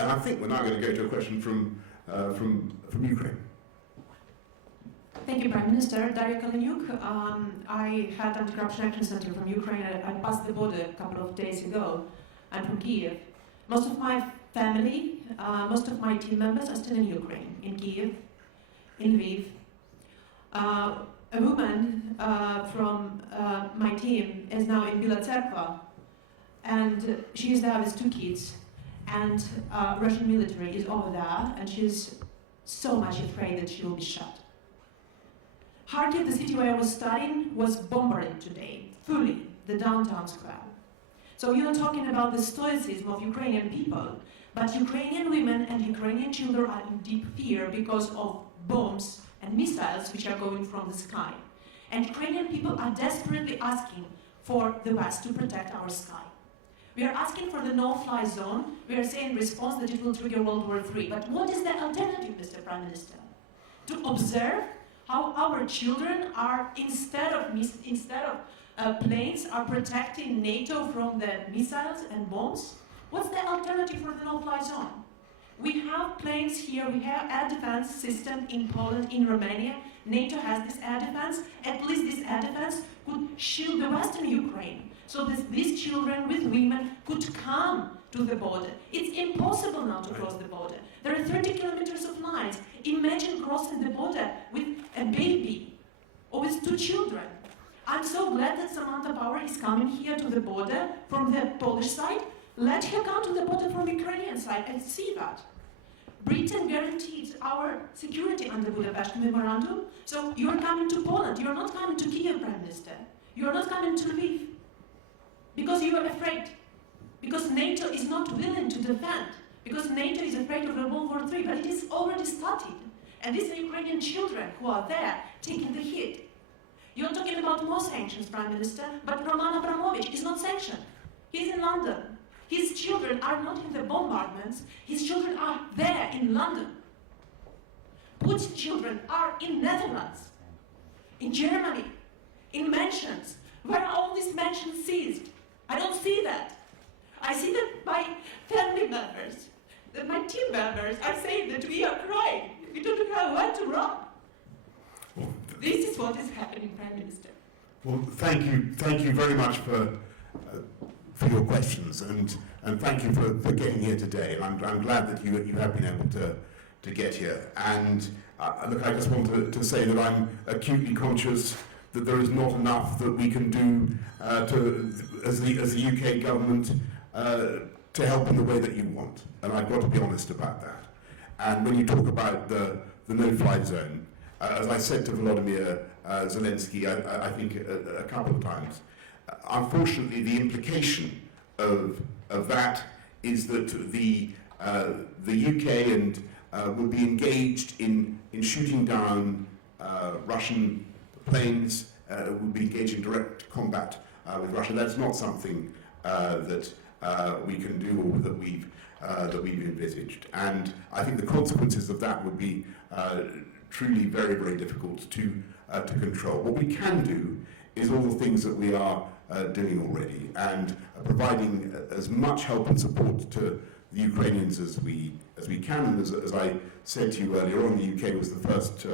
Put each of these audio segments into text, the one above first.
And I think we're now going to go to a question from Ukraine. Thank you, Prime Minister. Daria Kaleniuk. I had Anti-Corruption Action Center from Ukraine. I passed the border a couple of days ago. I'm from Kyiv. Most of my family, most of my team members are still in Ukraine, in Kyiv, in Lviv. A woman from my team is now in Bila Tserkva, and she is there with 2 kids. And Russian military is over there, and she's so much afraid that she will be shot. Kharkiv, the city where I was studying, was bombarded today, fully, the downtown square. So you're talking about the stoicism of Ukrainian people, but Ukrainian women and Ukrainian children are in deep fear because of bombs and missiles which are going from the sky. And Ukrainian people are desperately asking for the West to protect our sky. We are asking for the no-fly zone. We are saying in response that it will trigger World War III. But what is the alternative, Mr. Prime Minister? To observe how our children are, instead of planes, are protecting NATO from the missiles and bombs? What's the alternative for the no-fly zone? We have planes here, we have air defense system in Poland, in Romania. NATO has this air defense. At least this air defense could shield the western Ukraine, so that these children with women could come to the border. It's impossible now to cross the border. There are 30 kilometers of lines. Imagine crossing the border with a baby or with 2 children. I'm so glad that Samantha Power is coming here to the border from the Polish side. Let her come to the border from the Ukrainian side and see that. Britain guarantees our security under Budapest Memorandum, so you're coming to Poland. You're not coming to Kyiv, Prime Minister. You're not coming to Lviv because you are afraid. Because NATO is not willing to defend. Because NATO is afraid of a World War III, but it is already started. And these are Ukrainian children who are there taking the hit. You're talking about more sanctions, Prime Minister, but Roman Abramovich is not sanctioned. He's in London. His children are not in the bombardments. His children are there in London. Putin's children are in Netherlands, in Germany, in mansions. Where are all these mansions seized? I don't see that. I see that my family members, that my team members are saying that we are crying. We don't know where to run. This is what is happening, Prime Minister. Well, thank you very much for your questions, and thank you for getting here today. And I'm glad that you have been able to get here. And look, I just want to say that I'm acutely conscious that there is not enough that we can do as the UK government to help in the way that you want. And I've got to be honest about that. And when you talk about the no-fly zone, as I said to Volodymyr Zelensky, I think a couple of times, unfortunately, the implication of that is that the UK and will be engaged in shooting down Russian planes, will be engaged in direct combat with Russia. That's not something that we can do or that we've envisaged. And I think the consequences of that would be truly very, very difficult to control. What we can do is all the things that we are doing already, and providing as much help and support to the Ukrainians as we can. And as I said to you earlier on, the UK was the first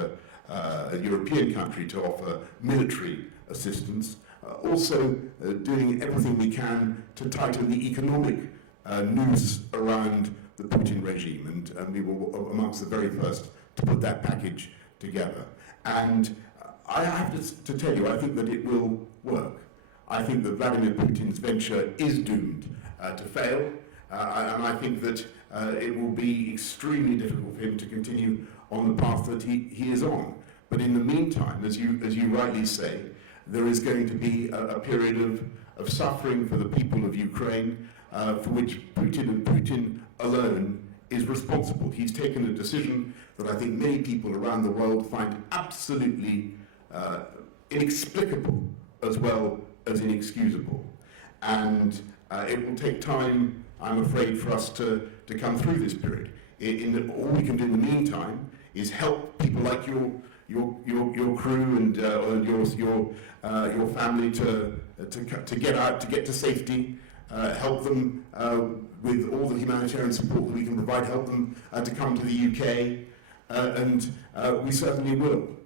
European country to offer military assistance. Also doing everything we can to tighten the economic noose around the Putin regime, and we were amongst the very first to put that package together. And I have to tell you, I think that it will work. I think that Vladimir Putin's venture is doomed to fail, and I think that it will be extremely difficult for him to continue on the path that he is on. But in the meantime, as you rightly say, there is going to be a period of suffering for the people of Ukraine, for which Putin and Putin alone is responsible. He's taken a decision that I think many people around the world find absolutely inexplicable as well as inexcusable. And it will take time, I'm afraid, for us to come through this period. All we can do in the meantime is help people like your crew and your family to get out, to get to safety, help them with all the humanitarian support that we can provide, help them to come to the UK, and we certainly will.